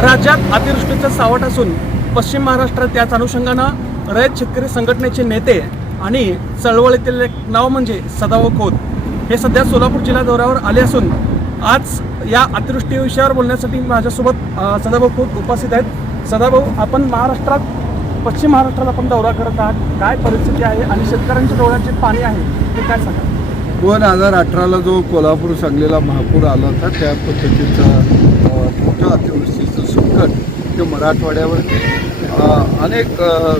सावट असून पश्चिम महाराष्ट्रात त्याच अनुषंगानं रयत शेतकरी संघटनेचे नेते आणि चळवळीतील एक नाव म्हणजे सदाभाऊ खोत हे सध्या सोलापूर जिल्हा दौऱ्यावर आले असून आज या अतिवृष्टी विषयावर बोलण्यासाठी माझ्यासोबत सदाभाऊ खोत उपस्थित आहेत. सदाभाऊ आपण महाराष्ट्रात पश्चिम महाराष्ट्रात आपण दौरा करत आहात. काय परिस्थिती आहे आणि शेतकऱ्यांच्या डोळ्यात जे पाणी आहे ते काय सांगा? दोन हजार अठराला जो कोल्हापूर सांगलीला महापूर आला होता त्या पद्धतीचा अ, मोठं अतिवृष्टीचं संकट मराठवाड्यावर अनेक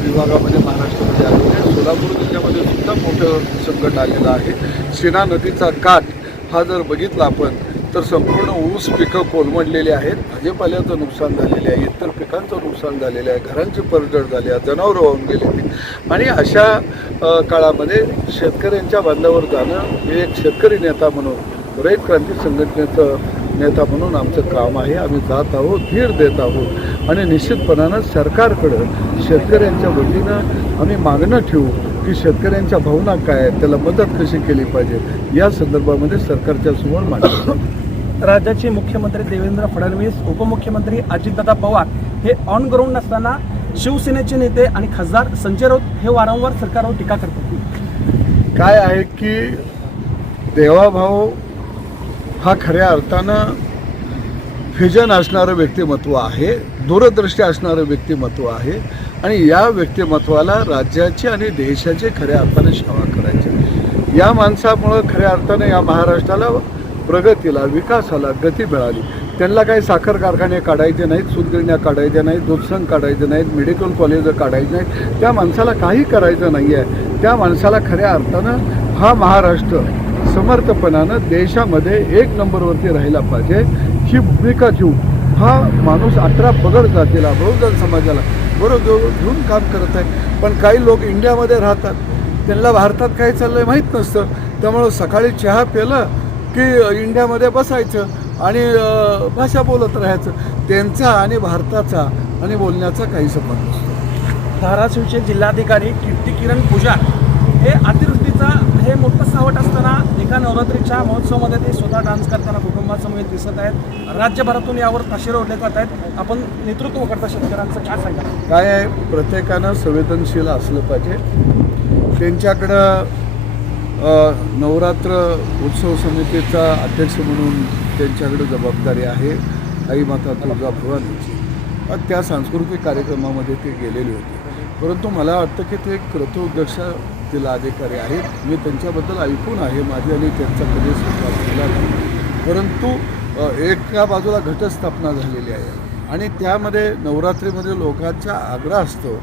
विभागामध्ये महाराष्ट्रामध्ये आलेले आहे. सोलापूर जिल्ह्यामध्ये सुद्धा मोठं संकट आलेलं आहे. सीना नदीचा काठ हा जर बघितला आपण तर संपूर्ण ऊस पिकं कोलमडलेली आहेत. भाजीपाल्याचं नुकसान झालेलं आहे इतर पिकांचं नुकसान झालेलं आहे घरांची परजड झाली आहे जनावरं वाहून गेलेली आणि अशा काळामध्ये शेतकऱ्यांच्या बांधावर जाणं हे एक शेतकरी नेता म्हणून रयत क्रांती संघटनेचं नेता म्हणून आमचं काम आहे. आम्ही जात आहोत धीर देत आहोत. आणि निश्चितपणानं सरकारकडं शेतकऱ्यांच्या वतीनं आम्ही मागणं ठेवू की शेतकऱ्यांच्या भावना काय आहेत त्याला मदत कशी केली पाहिजे या संदर्भामध्ये सरकारच्या समोर मांडलं राज्याचे मुख्यमंत्री देवेंद्र फडणवीस उपमुख्यमंत्री अजितदादा पवार हे ऑन ग्राउंड नसताना शिवसेनेचे नेते आणि खासदार संजय राऊत हे वारंवार सरकारवर टीका करतात. काय आहे की देवाभाव हा खऱ्या अर्थानं व्हिजन असणारं व्यक्तिमत्व आहे दूरदृष्टी असणारं व्यक्तिमत्व आहे आणि या व्यक्तिमत्वाला राज्याची आणि देशाची खऱ्या अर्थानं सेवा करायची या माणसामुळं खऱ्या अर्थानं या महाराष्ट्राला प्रगतीला विकासाला गती मिळाली. त्यांना काही साखर कारखाने काढायचे नाहीत सुतगिरण्या काढायच्या नाहीत दूधसंघ काढायचे नाहीत मेडिकल कॉलेजं काढायचे नाहीत. त्या माणसाला काही करायचं नाही आहे त्या माणसाला खऱ्या अर्थानं हा महाराष्ट्र समर्थपणानं देशामध्ये एक नंबरवरती राहिला पाहिजे. ही भूमिका घेऊन हा माणूस अठरा पगड जातीला बहुजन समाजाला बरोबर घेऊन काम करत आहे. पण काही लोक इंडियामध्ये राहतात. त्यांना भारतात काय आहे माहीत नसतं. त्यामुळं सकाळी चहा प्यालं की इंडियामध्ये बसायचं आणि भाषा बोलत राहायचं. त्यांचा आणि भारताचा आणि बोलण्याचा काही संबंध नसतो. धाराशिवचे जिल्हाधिकारी कीर्ती किरण पूजा हे अतिवृष्टीचा हे मोठं सावट असताना एका नवरात्रीच्या महोत्सवामध्ये ते स्वतः डान्स करताना कुटुंबासमवेत दिसत आहेत. राज्यभरातून यावर ताशेर ओढले जात आहेत. आपण नेतृत्व करता शेतकऱ्यांचं काय सांगा काय आहे? प्रत्येकानं संवेदनशील असलं पाहिजे. त्यांच्याकडं नवरात्र उत्सव समितीचा अध्यक्ष म्हणून त्यांच्याकडे जबाबदारी आहे. आई माता तुळजा भवानीची त्या सांस्कृतिक कार्यक्रमामध्ये ते गेलेले होते. परंतु मला वाटतं की ते क्रतोदक्ष कृतउद्दक्ष जिल्हा अधिकारी आहेत. मी त्यांच्याबद्दल ऐकून आहे. माझी आणि त्यांचा कधी संवाद केला नाही. परंतु एका बाजूला घटस्थापना झालेली आहे. आणि त्यामध्ये नवरात्रीमध्ये लोकांचा आग्रह असतो.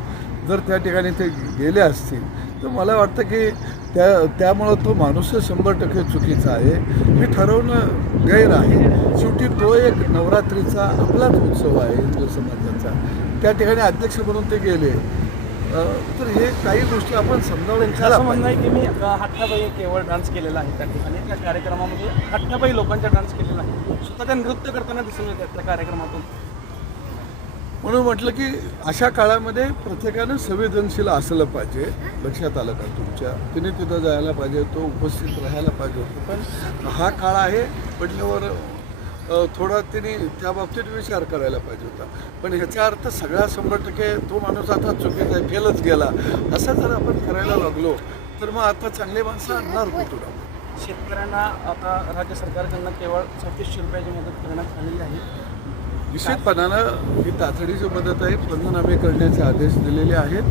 जर त्या ठिकाणी ते गेले असतील तर मला वाटतं की त्या त्यामुळं तो माणूस शंभर टक्के चुकीचा आहे. हे ठरवणं गैर आहे. शेवटी तो एक नवरात्रीचा आपलाच उत्सव आहे हिंदू समाजाचा. त्या ठिकाणी अध्यक्ष म्हणून ते गेले. तर हे काही गोष्टी आपण समजावून असं म्हणणं आहे. की मी हट्टाबाई केवळ डान्स केलेला आहे त्या ठिकाणी. त्या कार्यक्रमामध्ये हट्टाबाई लोकांचा डान्स केलेला आहे. स्वतः त्या नृत्य करताना दिसून येतात त्या कार्यक्रमातून. म्हणून म्हटलं की अशा काळामध्ये प्रत्येकानं संवेदनशील असलं पाहिजे. लक्षात आलं का तुमच्या? तिने तिथं जायला पाहिजे तो उपस्थित राहायला पाहिजे होतं. पण हा काळ आहे म्हटल्यावर थोडा तिने त्या बाबतीत विचार करायला पाहिजे होता. पण ह्याचा अर्थ सगळ्या शंभर टक्के तो माणूस आता चुकीचा आहे फेलच गेला. असं जर आपण करायला लागलो तर मग आता चांगले माणसं आणणार कुठून? शेतकऱ्यांना आता राज्य सरकारकडनं केवळ चौतीसशे रुपयाची मदत करण्यात आलेली आहे. निश्चितपणानं ही तातडीची मदत आहे. पंचनामे करण्याचे आदेश दिलेले आहेत.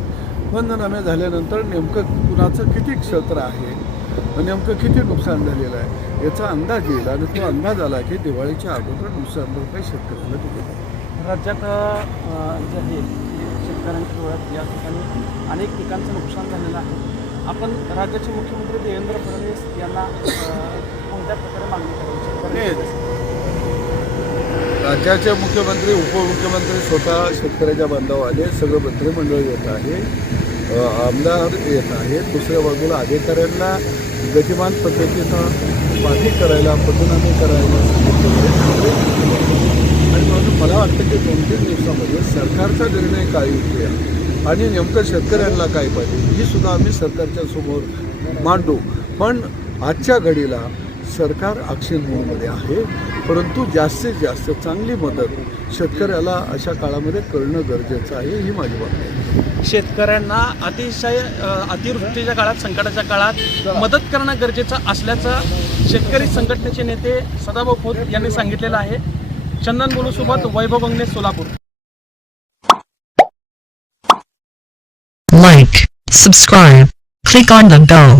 पंचनामे झाल्यानंतर नेमकं कुणाचं किती क्षेत्र आहे? व नेमकं किती नुकसान झालेलं आहे? याचा अंदाज येईल आणि तो अंदाज आला की दिवाळीच्या अगोदर नुकसान भरपाई शेतकऱ्याला दिली राज्यात जे आहे शेतकऱ्यांच्या डोळ्यात या ठिकाणी अनेक पिकांचं नुकसान झालेलं आहे. आपण राज्याचे मुख्यमंत्री देवेंद्र फडणवीस यांना कोणत्या प्रकारे मागणी करायची. राज्याचे मुख्यमंत्री उपमुख्यमंत्री स्वतः शेतकऱ्याच्या बांधावर आले सगळं मंत्रिमंडळ येत आहे. आमदार येत आहेत. दुसऱ्या बाजूला अधिकाऱ्यांना गतिमान पद्धतीनं पाठी करायला पद्धतीने करायला आणि म्हणून मला वाटतं की दोन तीन दिवसामध्ये सरकारचा निर्णय काय येऊया आणि नेमकं शेतकऱ्यांना काय पाहिजे ही सुद्धा आम्ही सरकारच्या समोर मांडू. पण आजच्या घडीला सरकार ॲक्शन मोडमध्ये आहे परंतु जास्तीत जास्त चांगली मदत शेतकऱ्याला अशा काळामध्ये करणं गरजेचं आहे ही माझी मागणी आहे. शेतकऱ्यांना अतिशय अतिवृष्टीच्या काळात संकटाच्या काळात मदत करणं गरजेचं असल्याचं शेतकरी संघटनेचे नेते सदाभाऊ खोत यांनी सांगितलेलं आहे. चंदन बोलूसोबत वैभव बंगले Solapur. Like, subscribe, click on the bell.